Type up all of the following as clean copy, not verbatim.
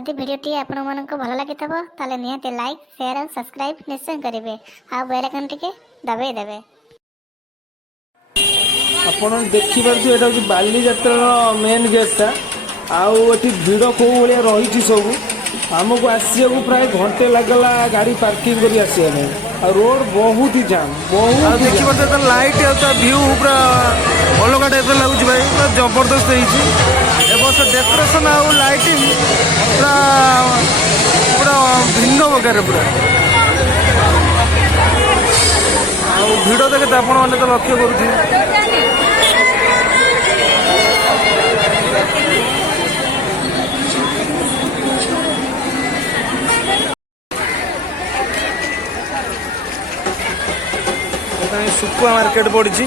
जदि भिडियोटी आपण मानक भल लगी ताले निहाती लाइक शेयर और सब्सक्राइब निश्चय करेंगे आ बेल आइकन टिके दबाई देवे। ଆପଣ ଦେଖିପାରୁଥିବେ ଏଇଟା ହେଉଛି ବାଲିଯାତ୍ରାର ମେନ୍ ଗେଟ୍ଟା। ଆଉ ଏଠି ଭିଡ଼ କେଉଁ ଭଳିଆ ରହିଛି ସବୁ। ଆମକୁ ଆସିବାକୁ ପ୍ରାୟ ଘଣ୍ଟେ ଲାଗିଲା ଗାଡ଼ି ପାର୍କିଂ କରି ଆସିବା ପାଇଁ। ଆଉ ରୋଡ଼ ବହୁତ ହି ଜାମ୍, ବହୁତ। ଦେଖିପାରୁଥିବେ ତା ଲାଇଟ୍ ଆଉ ତା ଭ୍ୟୁ ପୁରା ଅଲଗା ଟାଇପ୍ର ଲାଗୁଛି ଭାଇ, ପୁରା ଜବରଦସ୍ତ ହେଇଛି। ଏ ବର୍ଷ ଡେକୋରେସନ୍ ଆଉ ଲାଇଟିଂ ପୁରା ପୁରା ଭିନ୍ନ ପ୍ରକାର ପୁରା। ଆଉ ଭିଡ଼ ଦେଖେ ତ ଆପଣମାନେ ତ ଲକ୍ଷ୍ୟ କରୁଥିବେ। सुकुआ मार्केट पड़ी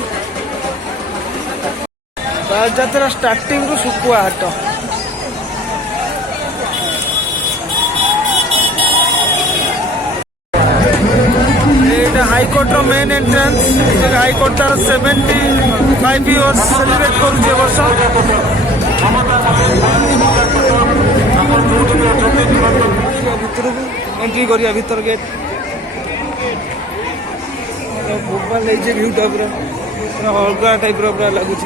बालजात्रा स्टार्टिंग रु सुकुआ हाट। हाईकोर्ट रो मेन एंट्रेंस। हाईकोर्ट तार 75 इयर्स सेलिब्रेट करुचे वर्ष। भितर एंट्री करिया भीतर गेट भोपाल भ्यूटा पूरा अलग टाइप पूरा लगुच।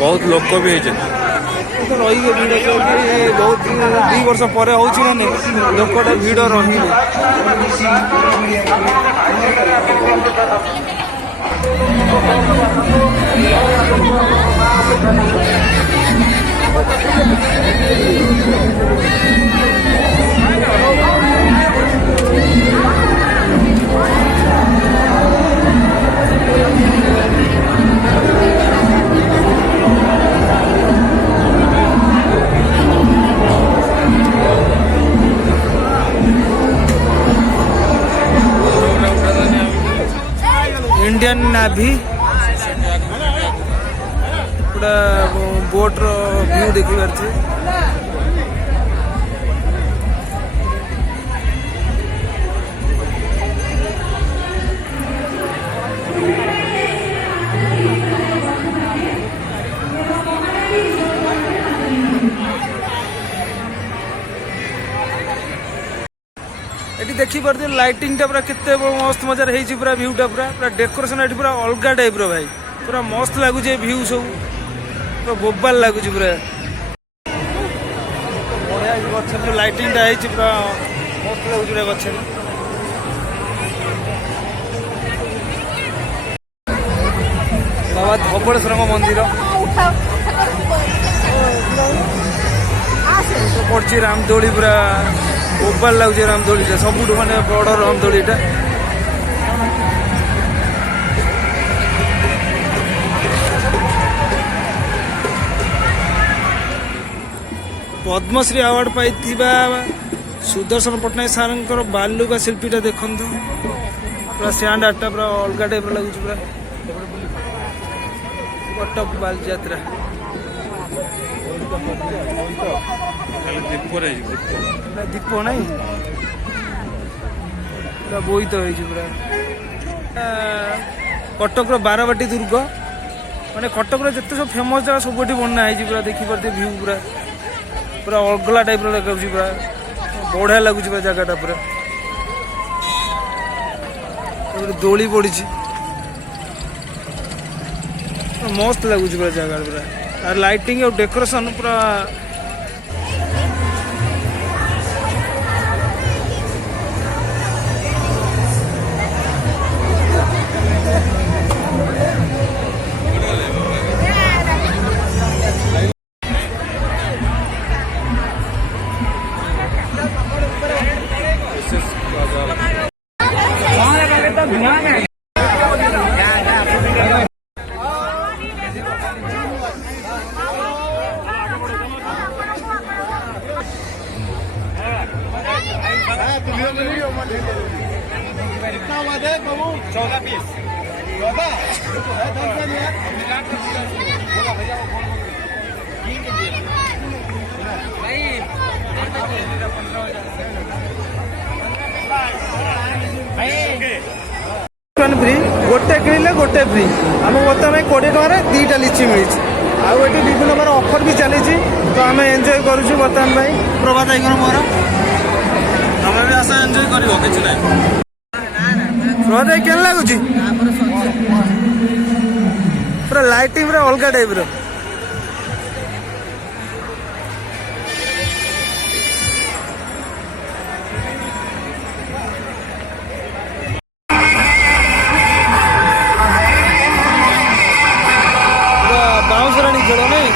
बहुत लोक भी रही बहुत 2 वर्ष पर होने लोकटा भिड़ रही। इंडियन नाभी पूरा बोट रो व्यू देखी पारे। देखी पारे लाइटिंग टा पूरा केते मस्त मजार है पूरा भ्यूटा पूरा डेकोरेशन ये पूरा अलग टाइप भाई पूरा मस्त लगुच भ्यू सब पूरा बोबाल लगुच पूरा बढ़िया गछ लाइटिंग टा है पूरा मस्त लगुच पूरा गछ। बाबा धबलेश्वर मंदिर पड़ी रामदोली पूरा बोबाल लगुच रामदोली सब माने बड़ रामदोली। पद्मश्री अवार्ड पाई सुदर्शन पट्टनायक सार बालुका शिल्पीटा देखु पूरा स्टैंड आर्टा पूरा अलग टाइप लगुच पूरा कटक बालजात्रा। दीप ना पूरा बोईत हो कटक बारवाटी दुर्ग माने कटक जिते सब फेमस जगह सब बना है पूरा देखी पारे भ्यू पूरा पूरा अलगला टाइप लगे पूरा बढ़िया लगुच पूरा जगह पूरा दोली पड़ी मस्त लगुच पूरा जगह पूरा और लाइटिंग और डेकोरेशन पूरा कितना हुआ दे बाबू 14 पीस 14 फ्री गोटे किଣିଲେ गोटे फ्री आम बर्तमान 20 टकर 2टा लिची मिली। ଆଉ ଏଠି ବିଭିନ୍ନ ପ୍ରକାର ଅଫର୍ ବି ଚାଲିଛି ତ ଆମେ ଏନ୍ଜୟ କରୁଛୁ ବର୍ତ୍ତମାନ ପାଇଁ। ପ୍ରଭାତ ଭାଇଙ୍କର ମୋର ତମେ ବି ଆସ ଏନ୍ଜୟ କରିବ କିଛି ନାହିଁ। ପ୍ରଭାତ ଭାଇ କେନ୍ ଲାଗୁଛି? ପୁରା ଲାଇଟିଂ ପୁରା ଅଲଗା ଟାଇପ୍ର। ବାଉଁଶରାଣୀ ଖେଳ ନାଇଁ?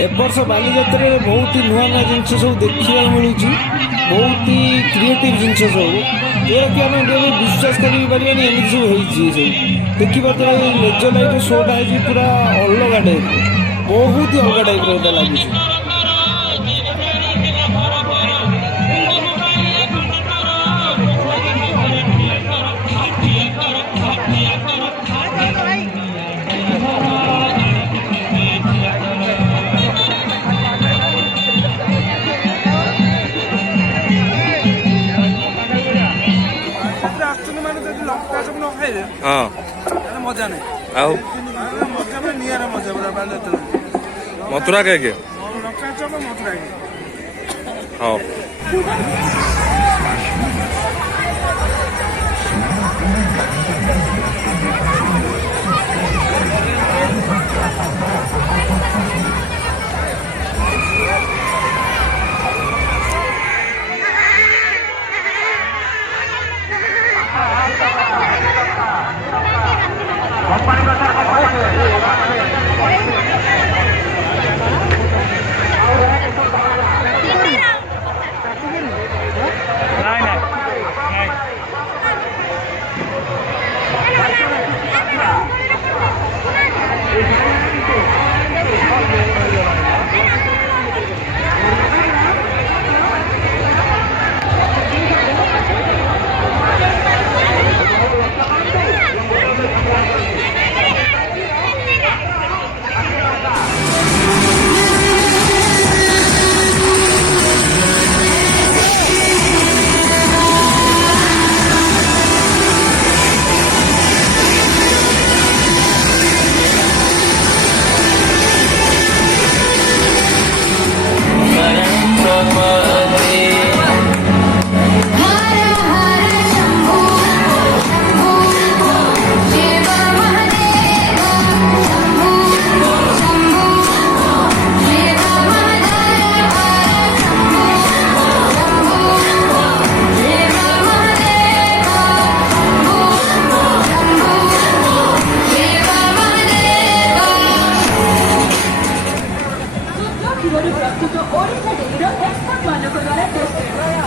ଏବର୍ଷ ବାଲିଯାତ୍ରାରେ ବହୁତ ନୂଆ ନୂଆ ଜିନିଷ ସବୁ ଦେଖିବାକୁ ମିଳୁଛି, ବହୁତ କ୍ରିଏଟିଭ୍ ଜିନିଷ ସବୁ, ଯେଉଁଟାକି ଆମେ କେବେ ବିଶ୍ୱାସ କରିପାରିବାନି ଏମିତି ସବୁ ହେଇଛି। ସବୁ ଦେଖିପାରୁଥିବା ଲେଜର ଲାଇଟ୍ର ଶୋଟା ହେଇଛି ପୁରା ଅଲଗା ଟାଇପ୍ର, ବହୁତ ଅଲଗା ଟାଇପ୍ର ଏଇଟା ଲାଗୁଛି। ହଁ ମଜା ନାହିଁ ଆଉ ମଜା ପୁରା ନିଆରା ମଜା ପୁରା ବାଲିଯାତ୍ରା। ମଥୁରା କେକ୍ ଲଙ୍କା ଚପ ମଥୁରା କେକ୍। ହଉ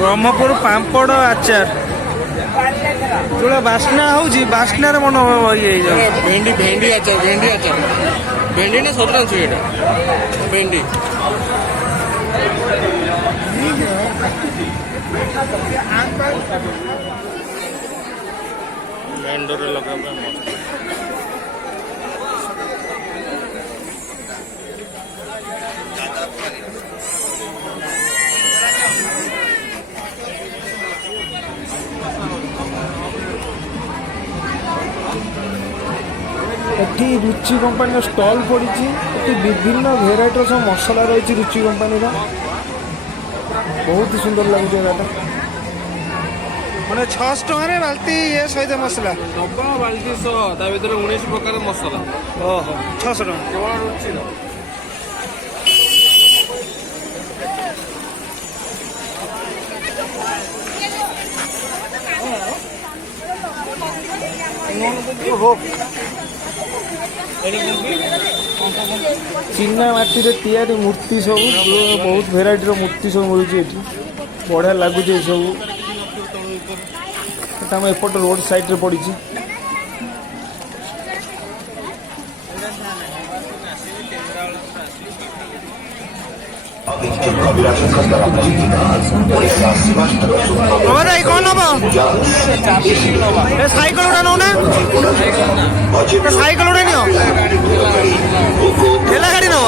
ବ୍ରହ୍ମପୁର ପାମ୍ପଡ଼ ଆଚାର ଯୋଉଟା ବାସ୍ନା ହଉଛି, ବାସ୍ନାରେ ମନ ଇଏ ହେଇଯାଉଛି। ଭେଣ୍ଡି ଭେଣ୍ଡି ଆଚାର ଭେଣ୍ଡି ନା ସତରାଂଶ ଏଇଟା ଭେଣ୍ଡି ମେଣ୍ଡରେ ଲଗାଇବା ମସ୍ତ। ଏଠି ରୁଚି କମ୍ପାନୀର ଷ୍ଟଲ୍ ପଡ଼ିଛି। ଏଠି ବିଭିନ୍ନ ଭେରାଇଟିର ସବୁ ମସଲା ରହିଛି ରୁଚି କମ୍ପାନୀର। ବହୁତ ସୁନ୍ଦର ଲାଗୁଛି ଜାଗାଟା। ମାନେ 600 ଟଙ୍କାରେ ବାଲ୍ଟି ଇଏ ସହିତ ମସଲା। ଡବା ବାଲ୍ଟି ସହ ତା ଭିତରେ 19 ପ୍ରକାର ମସଲା। ଓହୋ 600 ଟଙ୍କା। କେବଳ ରୁଚିର। ଚିନା ମାଟିରେ ତିଆରି ମୂର୍ତ୍ତି ସବୁ ବହୁତ ଭେରାଇଟିର ମୂର୍ତ୍ତି ସବୁ ମିଳୁଛି ଏଠି। ବଢ଼ିଆ ଲାଗୁଛି ଏସବୁ। ଏଟା ଆମ ଏପଟ ରୋଡ଼ ସାଇଡ଼ରେ ପଡ଼ିଛି। ଭାଇ କ'ଣ ନବ? ସାଇକେଲ ଗୁଡ଼ା ନଉନା, ସାଇକେଲ ଗୁଡ଼ା ନିଅ, ଠେଲା ଗାଡ଼ି ନବ।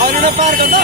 ହରିଣ ପାର୍କ ତ